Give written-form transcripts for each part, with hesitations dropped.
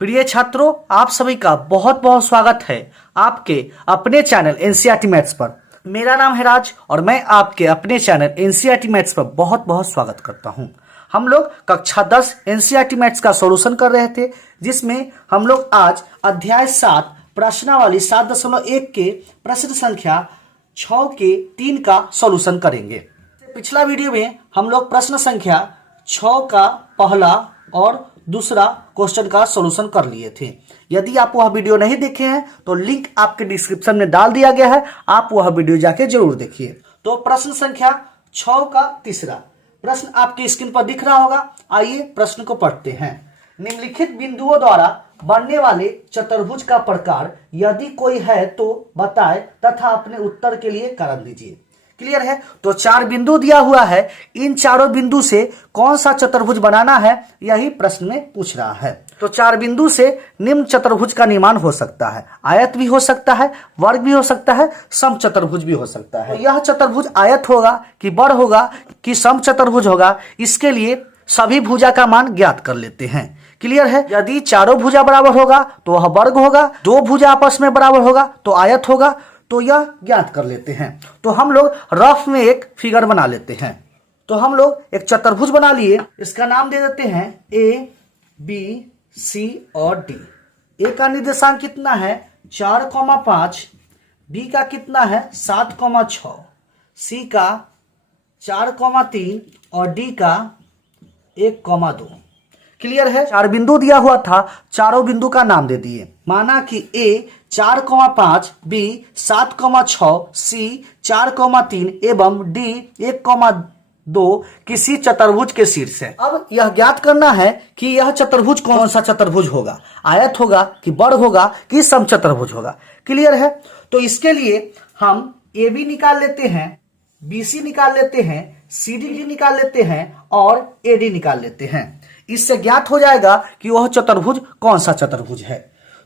प्रिय छात्रों, आप सभी का बहुत बहुत स्वागत है आपके अपने चैनल एनसीईआरटी मैथ्स पर। मेरा नाम है राज और मैं आपके अपने चैनल एनसीईआरटी मैथ्स पर बहुत बहुत स्वागत करता हूं। हम लोग कक्षा 10 एनसीईआरटी मैथ्स का सॉल्यूशन कर रहे थे, जिसमें हम लोग आज अध्याय 7 प्रश्नावली 7.1 के प्रश्न संख्या 6 के 3 का सॉल्यूशन करेंगे। पिछला वीडियो में हम लोग प्रश्न संख्या 6 का पहला और दूसरा क्वेश्चन का सॉल्यूशन कर लिए थे। यदि आप वह वीडियो नहीं देखे हैं तो लिंक आपके डिस्क्रिप्शन में डाल दिया गया है, आप वह वीडियो जाके जरूर देखिए। तो प्रश्न संख्या 6 का तीसरा प्रश्न आपकी स्क्रीन पर दिख रहा होगा। आइए प्रश्न को पढ़ते हैं। निम्नलिखित बिंदुओं द्वारा बनने वाले चतुर्भुज का प्रकार यदि कोई है तो बताए तथा अपने उत्तर के लिए कारण दीजिए। क्लियर है? तो 4 बिंदु दिया हुआ है, इन चारों बिंदु से कौन सा चतुर्भुज बनाना है यही प्रश्न में पूछ रहा है। तो 4 बिंदु से निम्न चतुर्भुज का निर्माण हो सकता है। आयत भी हो सकता है, वर्ग भी हो सकता है, सम चतुर्भुज भी हो सकता है। तो यह चतुर्भुज आयत होगा कि वर्ग होगा कि सम चतुर्भुज होगा, इसके लिए सभी भुजा का मान ज्ञात कर लेते हैं। क्लियर है? यदि चारों भुजा बराबर होगा तो वह वर्ग होगा, 2 भुजा आपस में बराबर होगा तो आयत होगा, तो यह ज्ञात कर लेते हैं। तो हम लोग रफ में एक फिगर बना लेते हैं। तो हम लोग एक चतुर्भुज बना लिए, इसका नाम दे देते हैं ए बी सी और डी। ए का निर्देशांक कितना है 4,5, बी का कितना है 7,6, सी का 4,3 और डी का 1,2। क्लियर है? 4 बिंदु दिया हुआ था, चारों बिंदु का नाम दे दिए। माना कि ए 4,5, बी 7,6, सी 4,3 एवं डी 1,2 किसी चतुर्भुज के शीर्ष है। अब यह ज्ञात करना है कि यह चतुर्भुज कौन सा चतुर्भुज होगा, आयत होगा कि वर्ग होगा कि सम चतुर्भुज होगा। क्लियर है? तो इसके लिए हम ए बी निकाल लेते हैं, बी सी निकाल लेते हैं, सी डी निकाल लेते हैं और ए डी निकाल लेते हैं। इससे ज्ञात हो जाएगा कि वह चतुर्भुज कौन सा चतुर्भुज है।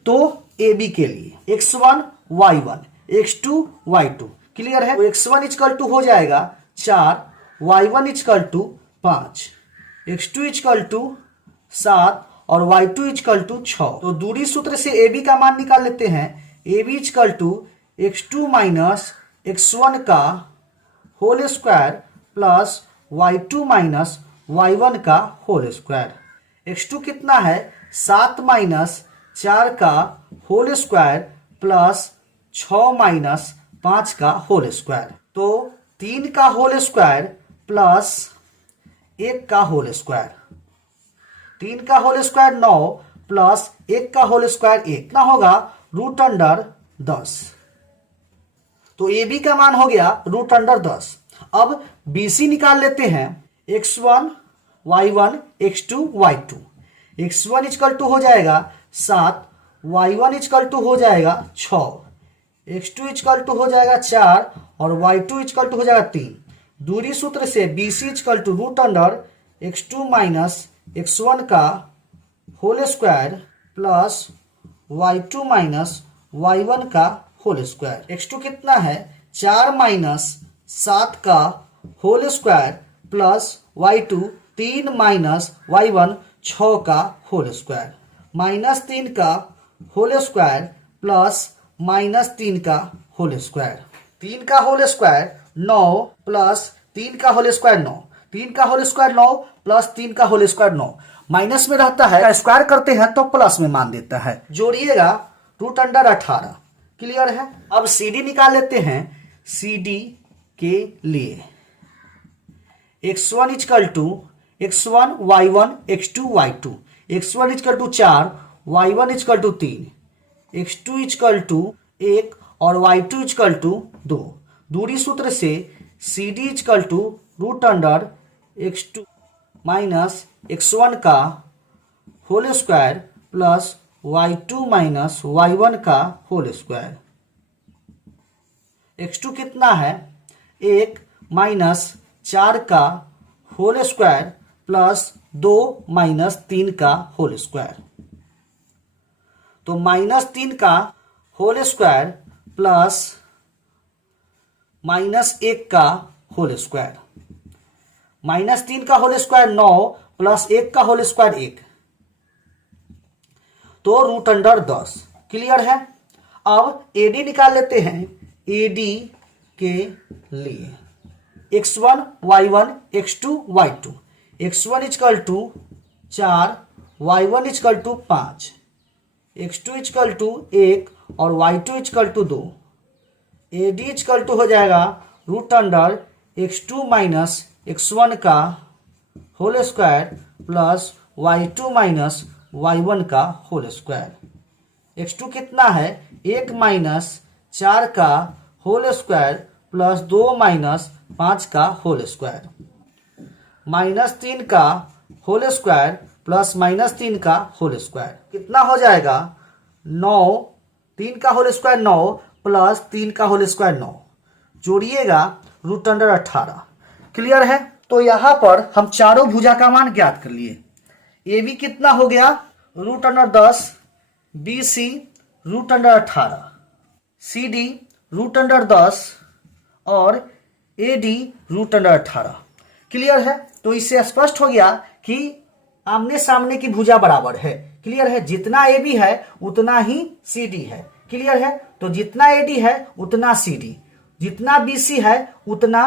तो ए बी के लिए x1 y1 x2 y2। Clear है? तो x1 इक्वल टू हो जाएगा 4, y1 equal to 5, x2 equal to 7 और y2 इक्वल टू 6। तो दूरी सूत्र से ए बी का मान निकाल लेते हैं। A B equal to x2 minus x1 का whole square plus y2 minus y1 का होल स्क्वायर। x2 कितना है 7 माइनस 4 का होल स्क्वायर प्लस 6 माइनस 5 का होल स्क्वायर। तो 3 का होल स्क्वायर प्लस 1 का होल स्क्वायर। 3 का होल स्क्वायर 9 प्लस 1 का होल स्क्वायर 1 कितना होगा √10। तो ए बी का मान हो गया √10। अब बी सी निकाल लेते हैं। x1 y1 x2 y2। x1 equal to हो जाएगा 7, y1 इक्वल टू हो जाएगा 6, x2 इक्वल टू हो जाएगा 4 और y2 इक्वल टू हो जाएगा 3। दूरी सूत्र से B C equal to √x2 minus x1 का whole square plus y2 minus y1 का होल स्क्वायर। x2 कितना है 4 माइनस 7 का whole square plus y2 3 minus y1 6 का होल स्क्वायर माइनस 3 का होल स्क्वायर प्लस माइनस 3 का होल स्क्वायर। 3 का whole square 9 plus 3 का होल स्क्वायर 9, 3 का होल स्क्वायर 9 प्लस 3 का होल स्क्वायर 9। माइनस में रहता है, स्क्वायर करते हैं तो प्लस में मान देता है। जोड़िएगा √18। क्लियर है? अब सी डी निकाल लेते हैं। सी डी के लिए x1 equal to x1 y1 x2 y2। x1 equal to 4, y1 equal to 3, x2 equal to 1 और y2 इक्वल टू 2। दूरी सूत्र से C D equal to √x2 minus x1 का whole square plus y2 minus y1 का whole square. x2 कितना है 1 minus 4 का whole square plus 2 minus 3 का होल स्क्वायर। तो -3 का होल स्क्वायर प्लस -1 का होल स्क्वायर। -3 का होल स्क्वायर 9 प्लस 1 का होल स्क्वायर 1। तो रूट अंडर 10। क्लियर है। अब एडी निकाल लेते हैं। एडी के लिए x1 y1 x2 y2, x1 equal to 4, y1 equal to 5, x2 equal to 1 और y2 equal to 2। AD equal to हो जाएगा root under x2 minus x1 का whole square plus y2 minus y1 का whole square. x2 कितना है 1 minus 4 का whole square plus 2 minus 5 का whole square, minus 3 का होल स्क्वायर प्लस माइनस 3 का होल स्क्वायर कितना हो जाएगा 9, 3 का होल स्क्वायर 9 प्लस 3 का होल स्क्वायर 9, जोड़िएगा रूट अंडर 18। क्लियर है। तो यहां पर हम चारों भुजा का मान ज्ञात कर लिए। ए बी कितना हो गया root under 10, B C root under 18, C D root under 10 और A D root under 18। Clear है। तो इससे स्पष्ट हो गया कि आमने सामने की भुजा बराबर है। क्लियर है। जितना ए बी है उतना ही सी डी है। क्लियर है। तो जितना ए डी है उतना सी डी, जितना बी सी है उतना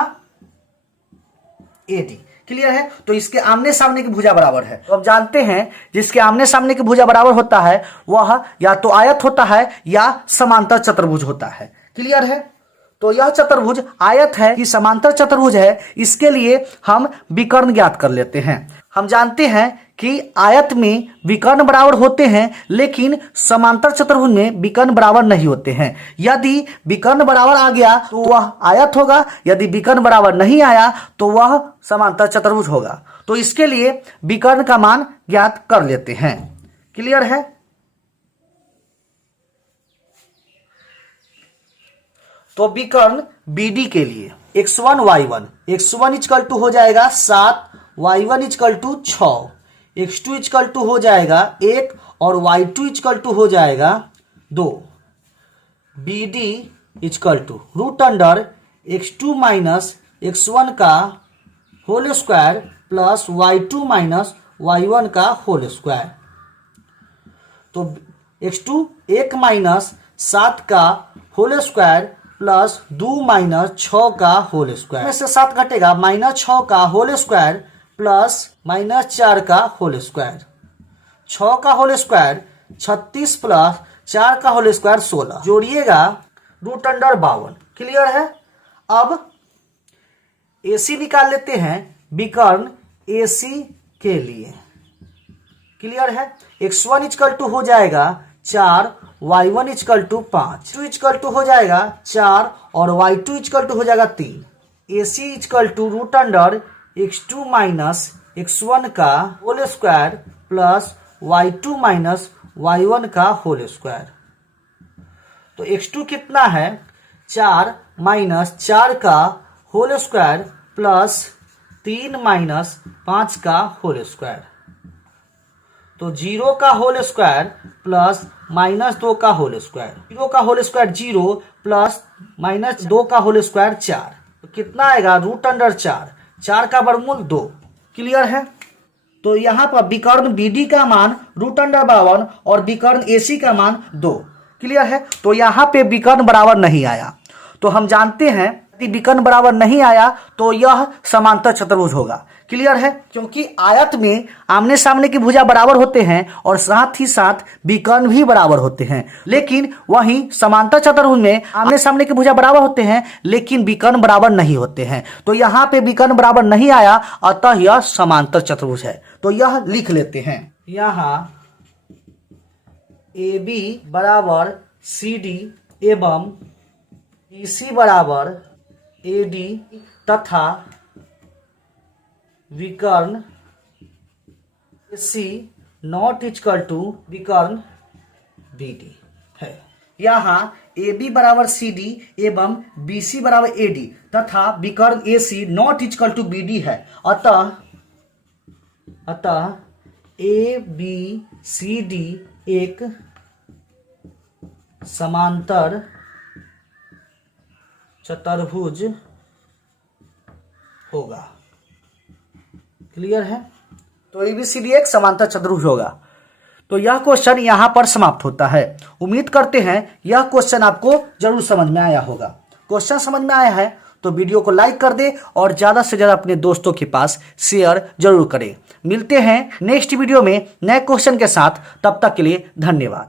ए डी। क्लियर है। तो इसके आमने सामने की भुजा बराबर है। तो हम जानते हैं जिसके आमने सामने की भुजा बराबर होता है वह या तो आयत होता है या समांतर चतुर्भुज होता है। क्लियर है। तो यह चतुर्भुज आयत है कि समांतर चतुर्भुज है, इसके लिए हम विकर्ण ज्ञात कर लेते हैं। हम जानते हैं कि आयत में विकर्ण बराबर होते हैं लेकिन समांतर चतुर्भुज में विकर्ण बराबर नहीं होते हैं। यदि विकर्ण बराबर आ गया तो वह आयत होगा, यदि विकर्ण बराबर नहीं आया तो वह समांतर चतुर्भुज होगा। तो इसके लिए विकर्ण का मान ज्ञात कर लेते हैं। क्लियर है। तो विकर्ण बीडी के लिए x1 y1, x1 equal to हो जाएगा 7, y1 equal to 6, x2 equal to हो जाएगा 1 और y2 इक्वल टू हो जाएगा 2। BD equal to root under x2 minus x1 का whole square plus y2 minus y1 का होल स्क्वायर। तो x2 1 माइनस 7 का होल स्क्वायर प्लस 2 माइनस 6 का होल स्क्वायर में से 7 घटेगा, माइनस 6 का होल स्क्वायर प्लस माइनस 4 का होल स्क्वायर। 6 का होल स्क्वायर 36 प्लस 4 का होल स्क्वायर 16, जोड़िएगा रूट अंडर 52। क्लियर है। अब AC निकाल लेते हैं विकर्ण AC के लिए। क्लियर है। x1 इक्वल टू हो जाएगा 4, y1 equal to 5, 2 equal to हो जाएगा 4 और y2 इक्वल टू हो जाएगा 3। AC equal to root under x2 minus x1 का whole square plus y2 minus y1 का होल स्क्वायर। तो x2 कितना है 4 माइनस 4 का होल स्क्वायर प्लस 3 माइनस 5 का होल स्क्वायर। तो 0 का होल स्क्वायर प्लस माइनस 2 का होल स्क्वायर, 0 का होल स्क्वायर 0 प्लस माइनस 2 का होल स्क्वायर 4। तो कितना आएगा रूट अंडर 4, 4 का वर्गमूल 2। क्लियर है। तो यहाँ पर विकर्ण BD का मान रूट अंडर 52 और विकर्ण AC का मान 2। क्लियर है। तो यहाँ पे विकर्ण बराबर नहीं आया, तो हम जानते हैं यदि विकर्ण बराबर नहीं आया तो यह समांतर चतुर्भुज होगा। क्लियर है। क्योंकि आयत में आमने सामने की भुजा बराबर होते हैं और साथ ही साथ विकर्ण भी बराबर होते हैं, लेकिन वहीं समांतर चतुर्भुज में आमने सामने की भुजा बराबर होते हैं लेकिन विकर्ण बराबर नहीं होते हैं। तो यहाँ पे विकर्ण बराबर नहीं आया, अतः यह समांतर चतुर्भुज है। तो यह लिख लेते हैं। यहाँ AB बराबर CD एवं BC बराबर AD तथा विकर्ण AC नॉट इक्वल टू विकर्ण BD है। यहाँ AB बराबर CD एवं BC बराबर AD तथा विकर्ण AC not equal to BD है। अतः ABCD एक समांतर चतुर्भुज होगा। क्लियर है। तो ABCD एक समांतर चतुर्भुज होगा। तो यह क्वेश्चन यहाँ पर समाप्त होता है। उम्मीद करते हैं यह क्वेश्चन आपको जरूर समझ में आया होगा। क्वेश्चन समझ में आया है तो वीडियो को लाइक कर दे और ज़्यादा से ज़्यादा अपने दोस्तों के पास शेयर जरूर करें। मिलते हैं नेक्स्ट वीडियो में नए क्वेश्चन के साथ, तब तक के लिए धन्यवाद।